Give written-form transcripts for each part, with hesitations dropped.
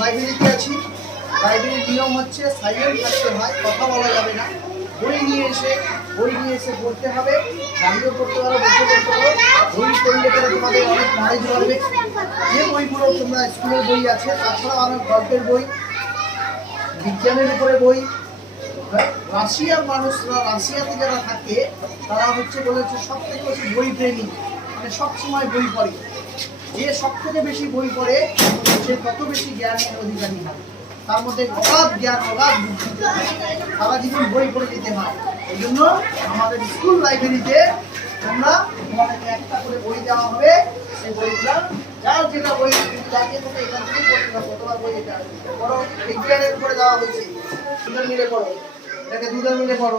লাইব্রেরিতে আছি। লাইব্রেরির নিয়ম হচ্ছে সাইলেন্ট থাকতে হয়, কথা বলা যাবে না। বই নিয়ে এসে পড়তে হবে, দাঁড়িয়েও পড়তে পারো, বসে পড়তে পারো। বই পড়লে পরে তোমাদের অনেক নলেজ বাড়বে। যে বইগুলো তোমরা স্কুলের বই আছে, তাছাড়াও অনেক গল্পের বই, বিজ্ঞানের উপরে বই। রাশিয়ার মানুষরা, রাশিয়াতে যারা থাকে তারা হচ্ছে বলেছে সব থেকে বেশি বই প্রেমী, মানে সবসময় বই পড়ে। যে সব থেকে বেশি বই পড়ে সে তত বেশি জ্ঞানের অধিকারী হয়। তার মধ্যে অগাধ জ্ঞান, অগাধ বুদ্ধি, সারা জীবন বই পড়ে যেতে হয়। এই জন্য আমাদের স্কুল লাইব্রেরিতে তোমাদেরকে একটা করে বই দেওয়া হবে। সেই বইগুলো যার যেটা বই লাগিয়ে থাকে এখান থেকে পড়তে হবে। তোমার বই এটা পড়ো, বিজ্ঞানের উপরে দেওয়া হয়েছে, দুজন মিলে পড়ো। এটাকে দুজন মিলে পড়ো,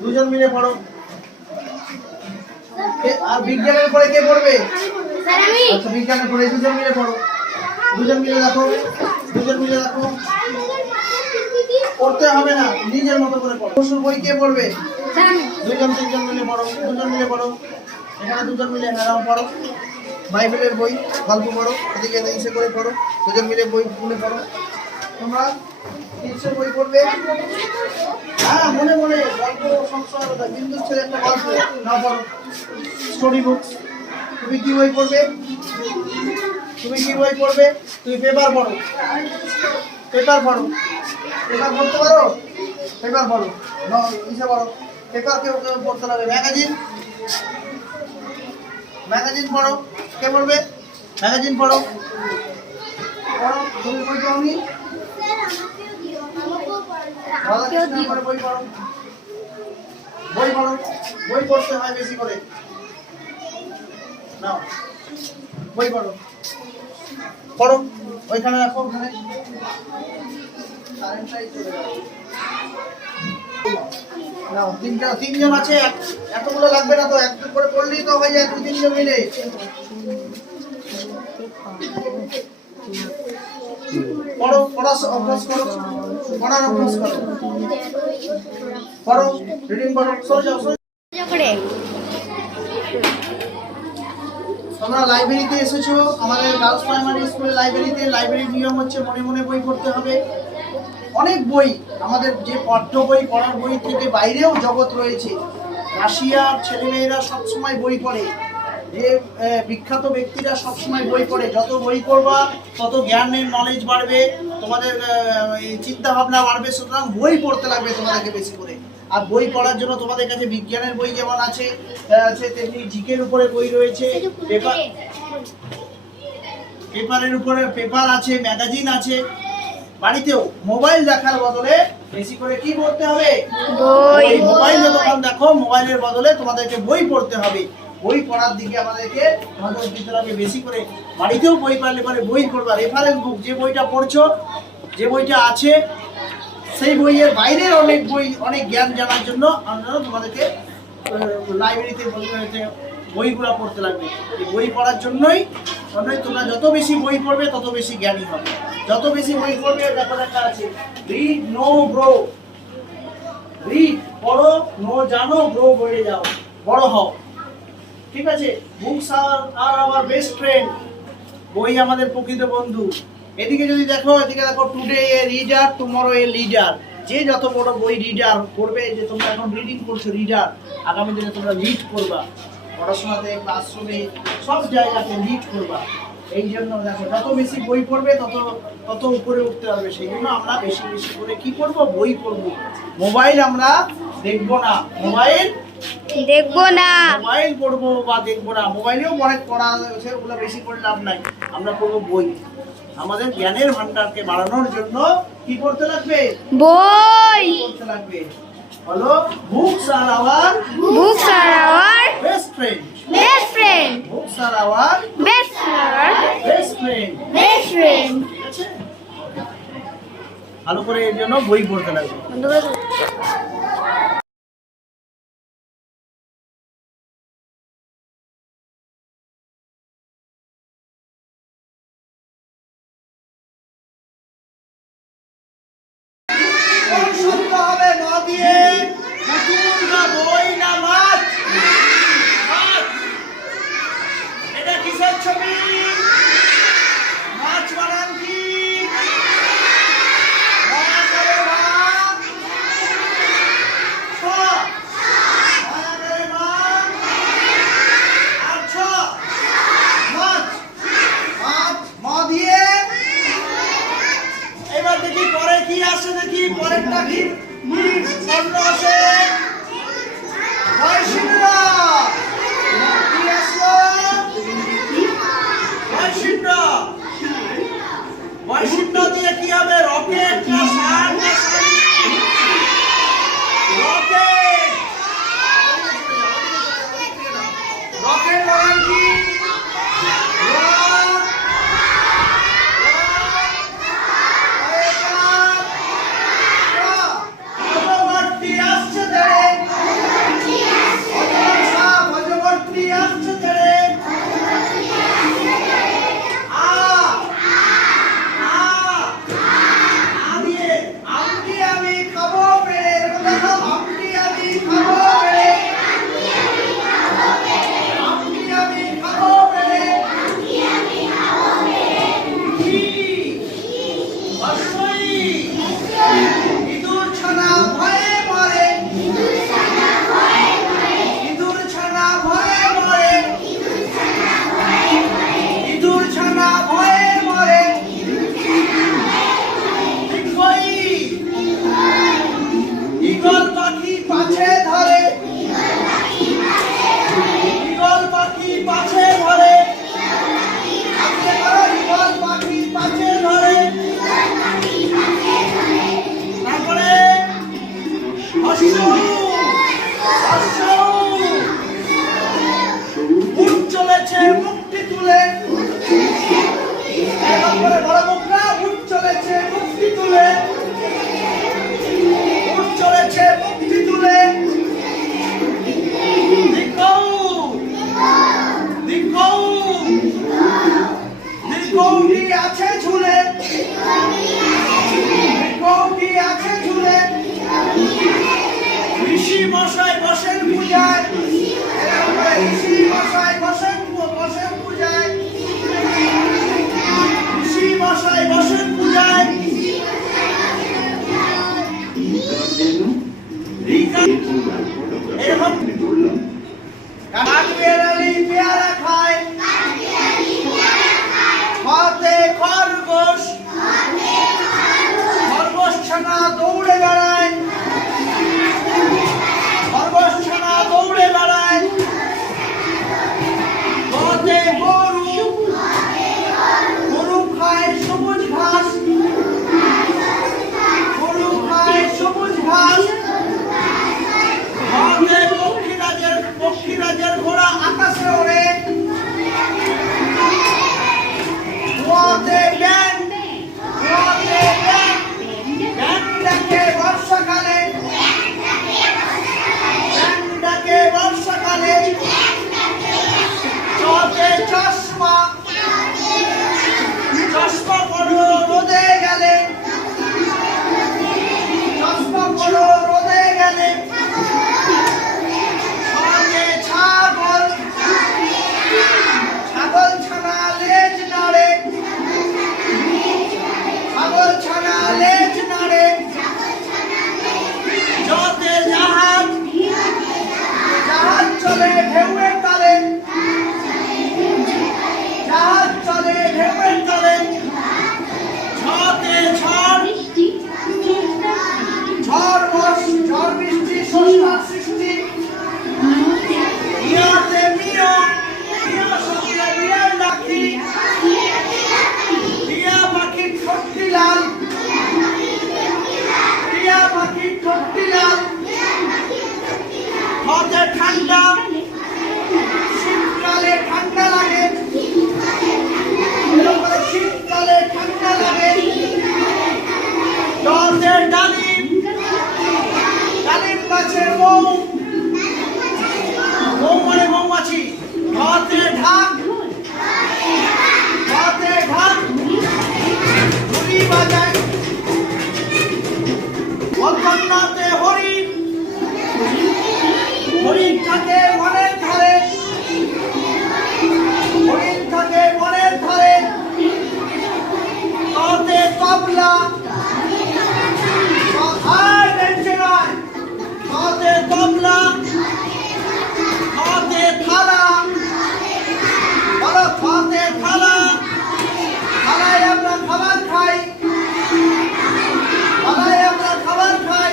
দুজন মিলে পড়ো। আর বিজ্ঞানের পরে কে পড়বে? আচ্ছা, বিজ্ঞানের পরে দুজন মিলে পড়ো, দুজন মিলে দেখো, দুজন মিলে দেখো। পড়তে হবে না, নিজের মতো করে পড়ো। পশুর বই কে পড়বে? দুজন তিনজন মিলে পড়ো, দুজন মিলে পড়ো। এখানে দুজন মিলে হেরাও পড়ো। বাইবেলের বই, গল্প পড়ো, এদিকে ইসে করে পড়ো, দুজন মিলে বই খুলে পড়ো। তোমরা কিসের বই পড়বে? হ্যাঁ, মনে মনে গল্প, সংসার, বিন্দুর ছেলে একটা গল্প না পড়ো, স্টোরি বুকস। তুমি কি বই পড়বে? তুমি কি বই পড়বে? তুমি পেপার পড়ো, পেপার পড়ো। পেপার পড়তে পারো? পেপার পড়ো, ইসে পড়ো। পেপার কেউ কেউ পড়তে লাগে। ম্যাগাজিন, ম্যাগাজিন পড়ো। কে পড়বে? ম্যাগাজিন পড়ো, পড়ো। তুমি বই পড়োনি? বই পড়ো, বই পড়ো। বই পড়তে হয় বেশি করে। নাও বই পড়ো, পড়ো। ওইখানে রাখো, ওখানে নাও। তিনজন আছে, এতগুলো লাগবে না তো, একটু করে পড়লেই তো হয়ে যায়, 2-3 জন মিলে। পড়ো, পড়ার অভ্যাস করো, পড়ার অভ্যাস করো, পড়ো, রিডিং পড়ো। সরে যাও, সরে যাও। তোমরা লাইব্রেরিতে এসেছো, আমাদের গার্লস প্রাইমারি স্কুলের লাইব্রেরিতে। লাইব্রেরির নিয়ম হচ্ছে মনে মনে বই পড়তে হবে। অনেক বই, আমাদের যে পঠ্য বই, পড়ার বই থেকে বাইরেও জগৎ রয়েছে। রাশিয়ার ছেলেমেয়েরা সবসময় বই পড়ে, যে বিখ্যাত ব্যক্তিরা সবসময় বই পড়ে। যত বই পড়বা তত জ্ঞানের নলেজ বাড়বে, তোমাদের চিন্তা ভাবনা বাড়বে। সুতরাং বই পড়তে লাগবে তোমাদেরকে বেশি করে। আর বই পড়ার জন্য তোমাদের কাছে বিজ্ঞানের বই যেমন আছে তেমনি জিকের উপরে বই রয়েছে, পেপারের উপরে পেপার আছে, ম্যাগাজিন আছে। বাড়িতেও মোবাইল দেখার বদলে বেশি করে কি পড়তে হবে? বই। মোবাইল যতক্ষণ দেখো, মোবাইলের বদলে তোমাদেরকে বই পড়তে হবে। বই পড়ার দিকে আমাদেরকে নজর দিতে হবে বেশি করে। বাড়িতেও বই পারলে পরে বই পড়বা। রেফারেন্স বুক, যে বইটা পড়ছো, যে বইটা আছে, সেই বইয়ের বাইরের অনেক বই, অনেক জ্ঞান জানার জন্য আমরা তোমাদেরকে লাইব্রেরিতে বইগুলো পড়তে লাগবে। এই বই পড়ার জন্যই তোমরা যত বেশি বই পড়বে তত বেশি জ্ঞানী হবে। যত বেশি বই পড়বে, দেখো লেখা আছে রিড নো গ্রো। রিড পড়ো, নো জানো, গ্রো বেড়ে যাও, বড় হও। ঠিক আছে? Books are our best friend. বই আমাদের প্রকৃত বন্ধু। এদিকে যদি দেখো, এদিকে দেখো, today A reader, tomorrow a leader. যে যত বড় বই রিডার করবে, যে তোমরা এখন রিডিং করছো রিডার, আগামী দিনে তোমরা লিড করবা। পড়াশোনাতে, ক্লাসরুমে, সব জায়গাতে লিড করবা। এই জন্য দেখো যত বেশি বই পড়বে তত তত উপরে উঠতে পারবে। সেই জন্য আমরা বেশি বেশি করে কি করব, বই পড়বো। মোবাইল আমরা দেখবো না, মোবাইল পড়বো বা দেখবো না। মোবাইলেও অনেক পড়া আছে, ওগুলো বেশি করে লাভ নাই। আমরা পড়বো বই। আমাদের জ্ঞানের ভান্ডারকে বাড়ানোর জন্য কি করতে লাগবে, বই করতে লাগবে। হলো books are our best friend. Books are our best friend. ঠিক আছে, ভালো করে এর জন্য বই পড়তে লাগবে। কোন শব্দ হবে ন দিয়ে, পুতুল না বই না মাছ? মাছ। এটা কিসের ছবি? মাছ বানান কি? মায়া করে মা, ছ। মায়া করে মা, আর ছ। মাছ। মাছ ম দিয়ে। এবার দেখি পরে কি আসে, দেখি পরেরটা কি স্বর্ণ আসে। বয়সিন্দ্র কি আসলো? বয়সিন্দ্র দিয়ে কি হবে? রকেট না সার না শাড়ি? রকেট। রকেট বানান কি? চলেছে মুক্তি তুলে, বড় মুখরা উঠ চলেছে মুক্তি তুলে, উঠ চলেছে মুক্তি তুলে। দীর্ঘটি আছে ঝুলে, দীর্ঘটি আছে ঝুলে। ঋষি মশাই বসেন পূজায়, ঋষি মশাই বসেন পূজায়, ঋষি মশাই বসেন পূজায়। এরকম কাঠবিড়ালি পেয়ারা খায়, খাতে খরগোশ, খরগোশ ছানা দৌড়ে বেড়ায়, খরগোশ ছানা দৌড়ে বেড়ায়। থালা, হাই বেঞ্চে নয়, হাতে তবলা, হাতে থালা, বলো হাতে থালা, থালায় আমরা খাবার খাই, থালায় আমরা খাবার খাই।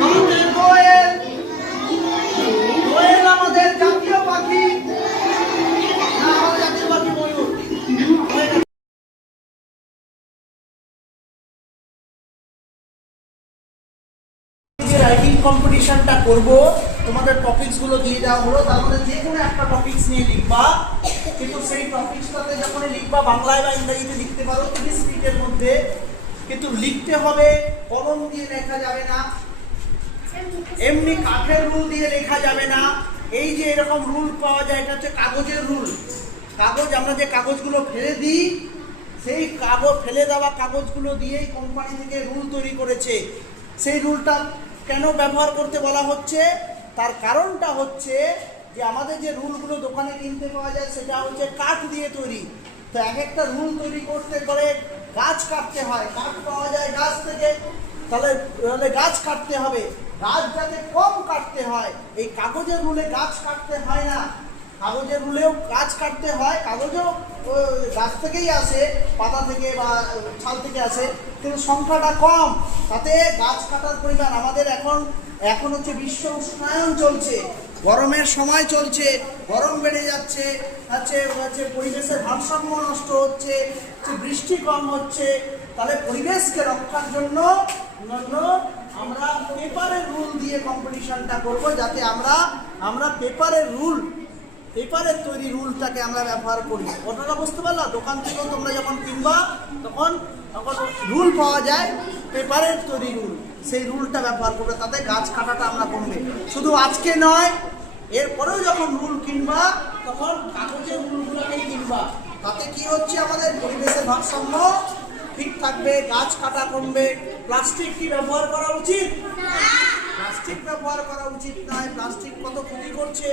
হাতে দোয়েল, দোয়েল আমাদের জাতীয় পাখি, না আমাদের জাতীয় পাখি ময়ূর। রাইটিং কম্পিটিশনটা করব, তোমাদের টপিকস গুলো দিয়ে দেওয়া হলো, তার মধ্যে যে কোনো একটা টপিকস নিয়ে লিখবা, কিন্তু সেই টপিকসটাতে যখন লিখবা বাংলায় বা ইংরেজিতে লিখতে পারো 30 মিনিটের মধ্যে, কিন্তু লিখতে হবে কলম দিয়ে লেখা যাবে না, এমনি কাঠের রুল দিয়ে লেখা যাবে না। এই যে এরকম রুল পাওয়া যায়, এটা হচ্ছে কাগজের রুল। কাগজ, আমরা যে কাগজগুলো ফেলে দিই, সেই কাগজ ফেলে দেওয়া কাগজগুলো দিয়েই কোম্পানি থেকে রুল তৈরি করেছে। সেই রুলটা কেন ব্যবহার করতে বলা হচ্ছে, তার কারণটা হচ্ছে যে আমাদের যে রুলগুলো দোকানে কিনতে পাওয়া যায় সেটা হচ্ছে কাঠ দিয়ে তৈরি। তো এক একটা রুল তৈরি করতে করে গাছ কাটতে হয়, কাঠ পাওয়া যায় গাছ থেকে, তাহলে গাছ কাটতে হবে, গাছ যাতে কম কাটতে হয়। এই কাগজের রুলে গাছ কাটতে হয় না, কাগজের রুলেও গাছ কাটতে হয়, কাগজও গাছ থেকেই আসে, পাতা থেকে বা ছাল থেকে আসে, কিন্তু সংখ্যাটা কম, তাতে গাছ কাটার পরিমাণ আমাদের এখন হচ্ছে বিশ্ব উষ্ণায়ন চলছে, গরমের সময় চলছে, গরম বেড়ে যাচ্ছে, হচ্ছে পরিবেশের ভারসাম্য নষ্ট হচ্ছে, বৃষ্টি কম হচ্ছে। তাহলে পরিবেশকে রক্ষার জন্য আমরা পেপারের রুল দিয়ে কম্পিটিশনটা করব, যাতে আমরা পেপারের তৈরি রুলটাকে আমরা ব্যবহার করি। ঘটনা বুঝতে পারলা? দোকান থেকেও তোমরা যখন কিনবা তখন রুল পাওয়া যায়, পেপারের তৈরি রুল, সেই রুলটা ব্যবহার করবে, তাতে গাছ কাটাটা আমরা কমবে। শুধু আজকে নয়, এরপরেও যখন রুল কিনবা তখন কাগজের রুলগুলোকেই কিনবা, তাতে কি হচ্ছে, আমাদের পরিবেশের ভারসাম্য ঠিক থাকবে, গাছ কাটা কমবে। প্লাস্টিক কি ব্যবহার করা উচিত? প্লাস্টিক ব্যবহার করা উচিত নয়, প্লাস্টিক কত ক্ষতি করছে।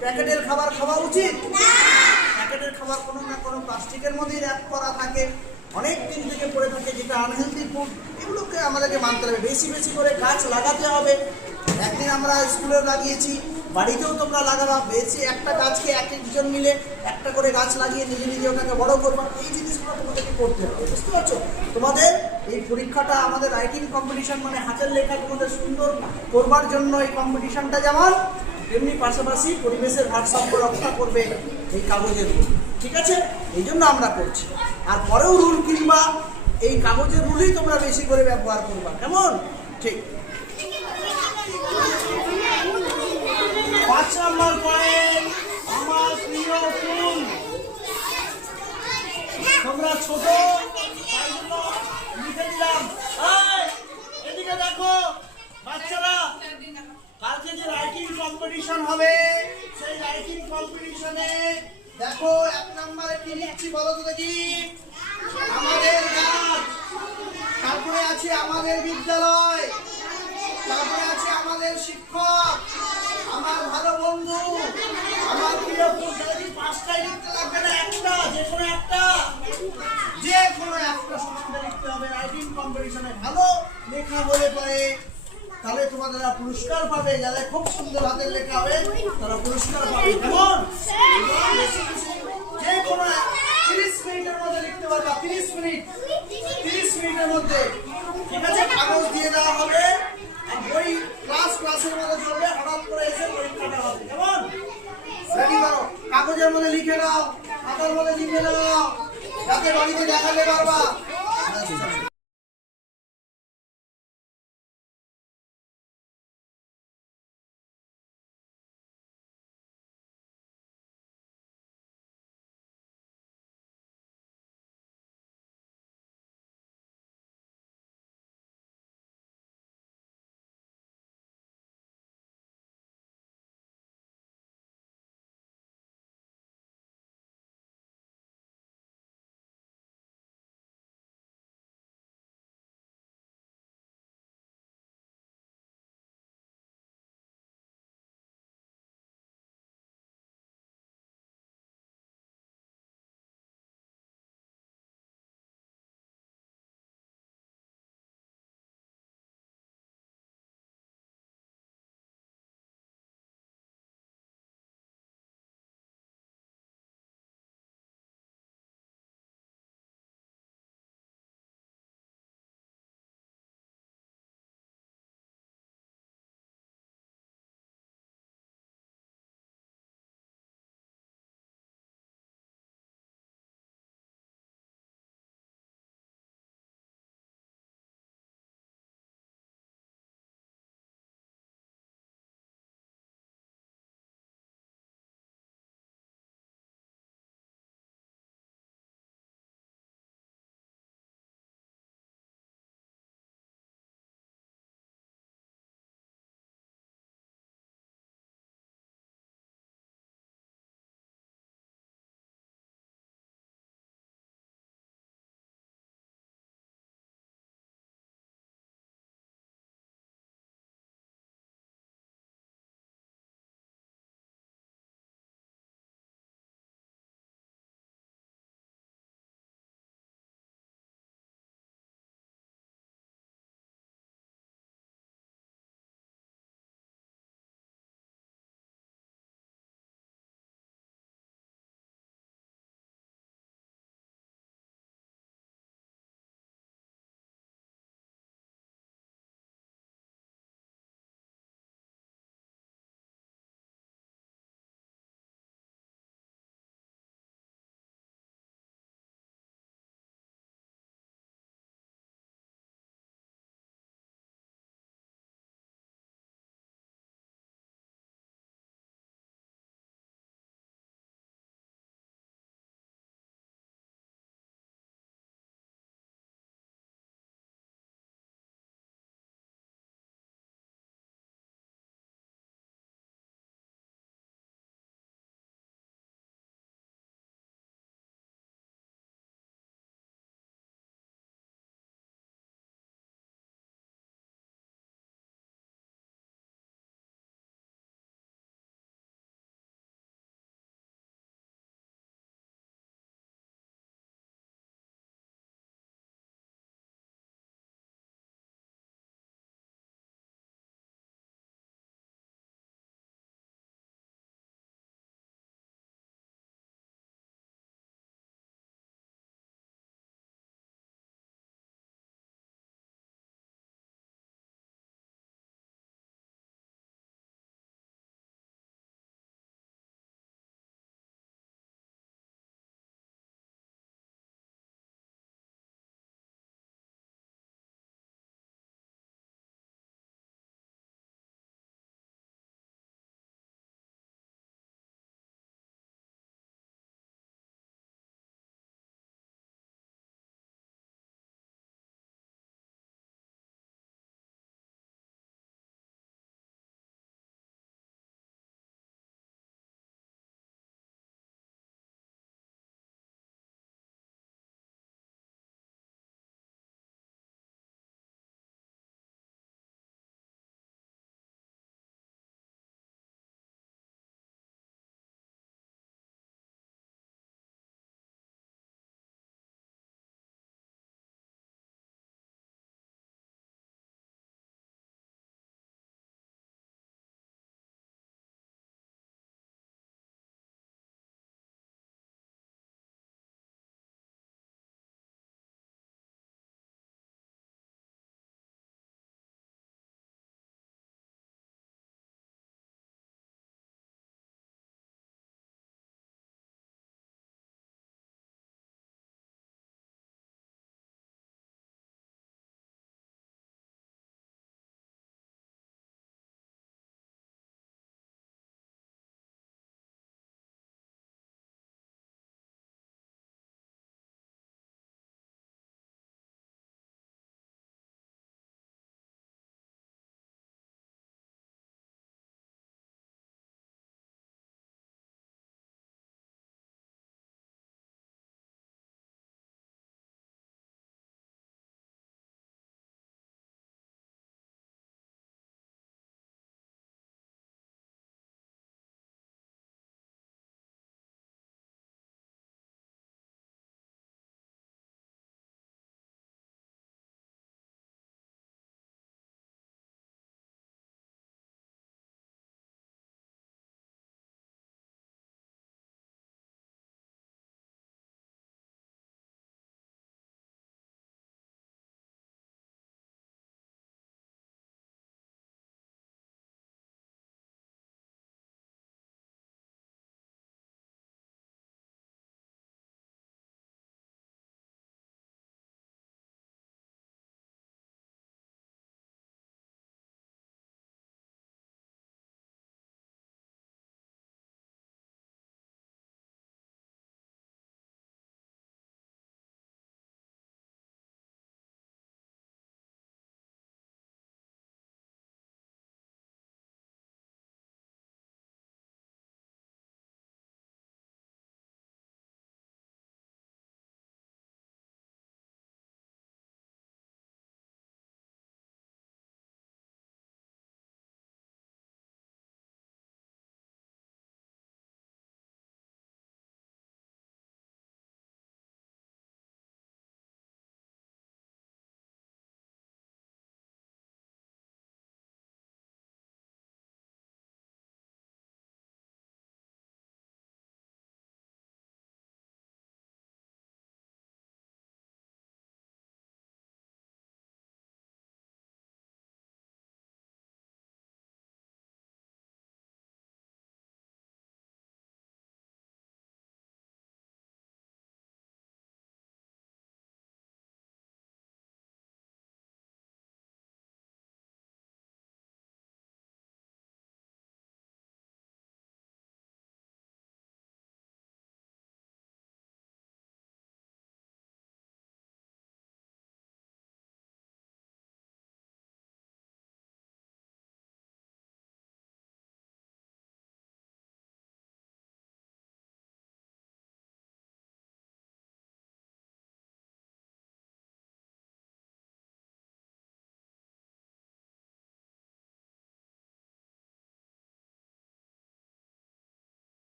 প্যাকেটের খাবার খাওয়া উচিত? প্যাকেটের খাবার কোনো না কোনো প্লাস্টিকের মধ্যেই র্যাপ করা থাকে, অনেক দিন থেকে পড়ে থাকে, যেটা আনহেলদি ফুড। এগুলোকে আমাদেরকে মানতে হবে, বেশি বেশি করে গাছ লাগাতে হবে। একদিন আমরা স্কুলে লাগিয়েছি, বাড়িতেও তোমরা লাগাবা, বেশি একটা গাছকে এক একজন মিলে একটা করে গাছ লাগিয়ে নিজে নিজে ওটাকে বড় করবা। এই জিনিসগুলো তোমাদেরকে করতে হবে, বুঝতে পারছো? তোমাদের এই পরীক্ষাটা, আমাদের রাইটিং কম্পিটিশন মানে হাতের লেখা তোমাদের সুন্দর করবার জন্য এই কম্পিটিশনটা, যেমন তেমনি পাশাপাশি পরিবেশের ভারসাম্য রক্ষা করবে এই কাগজের রুল, ঠিক আছে? এই জন্য আমরা করছি। আর পরেও রুল কিনবা, এই কাগজের রুলই তোমরা বেশি করে ব্যবহার করবা, কেমন? ঠিক। 5 নম্বর পয়েন্ট, আমার প্রিয় ফুল। তোমরা ছোট, তাই জন্য লিখে দিলাম। এদিকে দেখো বাচ্চারা, কালকে যে রাইটিং কম্পিটিশন হবে, সেই রাইটিং কম্পিটিশনে দেখো 1 নম্বরে কি লিখছি বলো তো দেখি? আমাদের গাছ, তারপরে আছে আমাদের বিদ্যালয়, তারপরে আছে আমাদের শিক্ষক, আমার ভালো বন্ধু, আমার প্রিয় ফুল। 5টাই লিখতে লাগবে না, একটা, যে কোনো একটা সম্বন্ধে লিখতে হবে। রাইটিং কম্পিটিশনে ভালো লেখা হলে পরে তাহলে তোমাদের পুরস্কার পাবে, যাদের খুব সুন্দর হাতের লেখা হবে তারা পুরস্কার পাবে, কেমন? যে কোনো 30 মিনিটের মধ্যে লিখতে পারবা, 30 মিনিটের মধ্যে, ঠিক আছে? কাগজ দিয়ে দেওয়া হবে, আর বই ক্লাসের মধ্যে চলবে, হঠাৎ করে এসে পরীক্ষাটা হবে, কেমন? রেডি করো, কাগজের মধ্যে লিখে নাও, খাতার মধ্যে লিখে নাও, যাতে বাড়িতে দেখাতে পারবা।